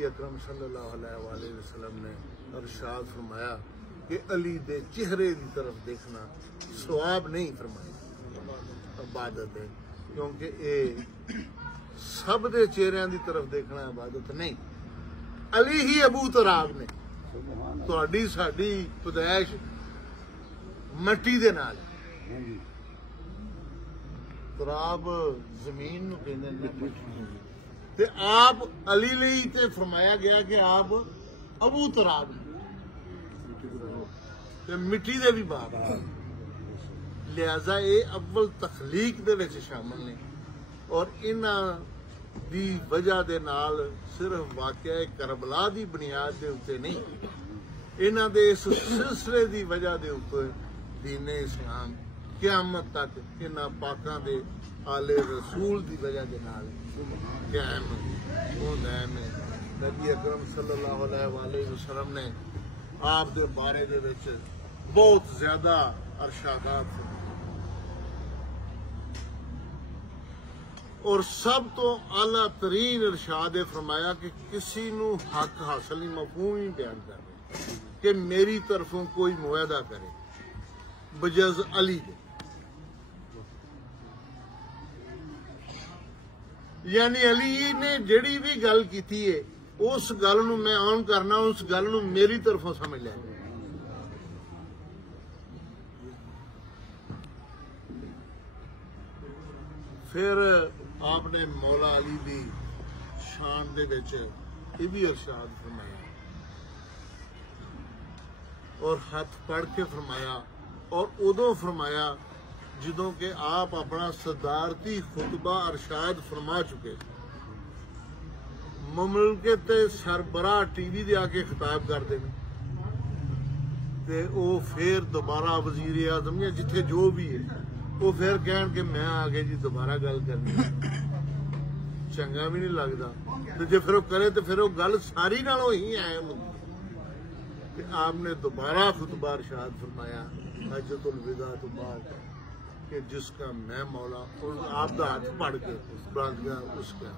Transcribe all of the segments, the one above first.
नबी अकरम सल्लल्लाहु अलैहि वसल्लम ने इरशाद फरमाया कि अली दे चेहरे की तरफ देखना सवाब नहीं फरमाया, इबादत है, क्योंकि ये सब दे चेहरिਆਂ की तरफ देखना इबादत नहीं। अली ही अबू तुराब ने। तुहाडी साडी पैदाइश मट्टी दे नाल, तुराब जमीन नूं कहंदे ने, ते आप अली लई ते फरमाया गया कि आप अबू तुराब ते मिट्टी दे भी बाप, लिहाजा ये अव्वल तखलीक दे विच शामिल ने। और इन्हां दी वजह दे नाल सिर्फ वाकया करबला दी बुनियाद दे उत्ते नहीं, इन्हां दे इस सिलसिले दी वजह दे ऊपर दीने इस्लाम क़यामत तक इन्हां पाकां दे आले रसूल दी वजह दे नाल कायम होंदा है। नबी अकरम सल्लल्लाहु अलैहि वसल्लम ने आप दे बारे दे विच बहुत ज्यादा अरशादात और सब तो आला तरीन इरशाद फरमाया कि किसी नू हक हासिल नहीं, मफहूम ही बयान कर रहे कि मेरी तरफों कोई मुआहदा करे बजज अली दे, यानी अली ने जिहड़ी भी गल कीती है उस गल नू मैं आन करना, उस गल नू मेरी तरफों समझ लिया। फिर आपने मौला अली दी शान दे विच ये भी इरशाद फरमाया और हाथ पढ़ के फरमाया, और उदों फरमाया जदों के आप अपना सदारती खुतबा इरशाद फरमा चुके, मुमलकत सरबराह टीवी दे आके खिताब करते हैं, ते वो फिर दोबारा वजीर आजम या जिथे जो भी है वो फिर कहन कि मैं आगे जी दोबारा गल करनी, चंगा भी नहीं लगता। तो जे फिर वो करे तो फिर वो गल सारी नालों ही अहम होंदी। आपने दोबारा खुतबा इरशाद फरमाया हज्जतुल विदा तो बाद कि जिसका मैं मौला, और आप दा हाथ पढ़ के बुलंद गया उसका।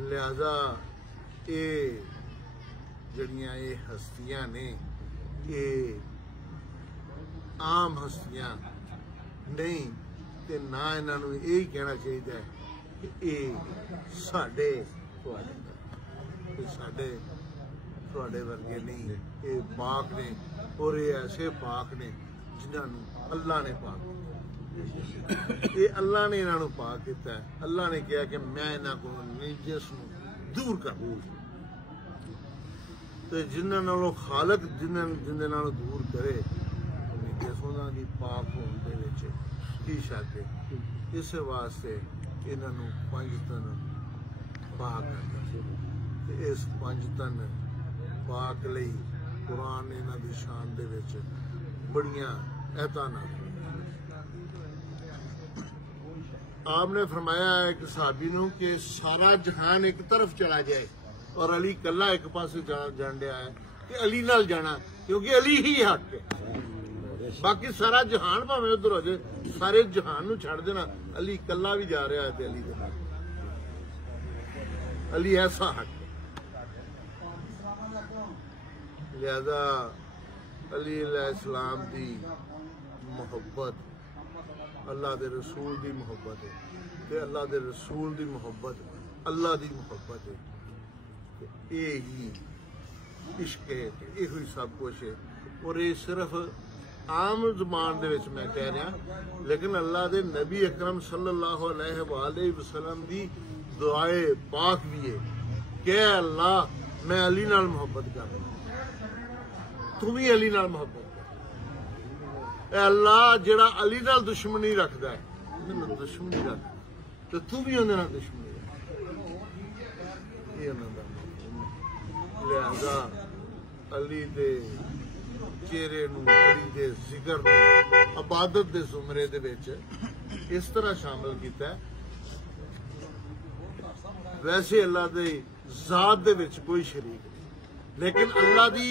लिहाजा ये जड़ियां ये हस्तियां ने, ये आम हस्तियां नहीं, ते ना इन्हां नूं यही कहना चाहिए कि ये साडे तुहाडे वर्गे नहीं, ये पाक ने, और ये ऐसे पाक ने जिन्हां नूं अल्लाह ने पाक, ये अल्लाह ने इन्हां नूं पाक कीता है। अल्लाह ने कहा कि मैं इन्हां कोलों निजस नूं दूर कर दूं, तो जिन्हां नालों खालक जिंदे नालों दूर करे निजस उन्हां दी पाक होण दे विच की शक है। इस वास्ते इन्हां नूं पंज तन पाक करना, इस पंज तन पाक लई कुरान इन्हां दी शान दे विच बड़ियां ऐतां नाल आपने फरमाया है कि साहबी नूं कि सारा जहान एक तरफ चला जाए और अली कला एक पासे जान दिया है कि अली नाल जाना, क्योंकि अली ही हक है। बाकी सारा जहान भावें उधर हो जाए, सारे जहान नूं छड़ देना, अली कला भी जा रहा है तो अली दे नाल, अली ऐसा हक है। लिहाजा अली अलैहिस्सलाम दी मोहब्बत अल्लाह दे रसूल दी मोहब्बत है, ते अल्लाह दे रसूल दी मोहब्बत अल्लाह दी मोहब्बत है। ये ही इश्क है, ये ही सब कुछ है। और ये सिर्फ आम जुबान दे विच मैं कह रहा, लेकिन अल्लाह दे नबी अकरम सल्लल्लाहु अलैहि वसल्लम दी दुआए पाक भी है कि अल्लाह मैं अली नाल मोहब्बत कर रहा, तू भी अली नाल मोहब्बत, अल्लाह जिहड़ा अली नाल दुश्मनी रखदा है, दुश्मनी रख तो तू भी उहदे नाल दुश्मनी रख, ये उहनां दा। लिहाजा अली दे चेहरे नूं, अली दे जिक्र नूं इबादत दे जुमरे दे विच इस तरह शामिल कीता। वैसे अल्लाह दे ज़ात दे विच कोई शरीक नहीं, लेकिन अल्लाह दी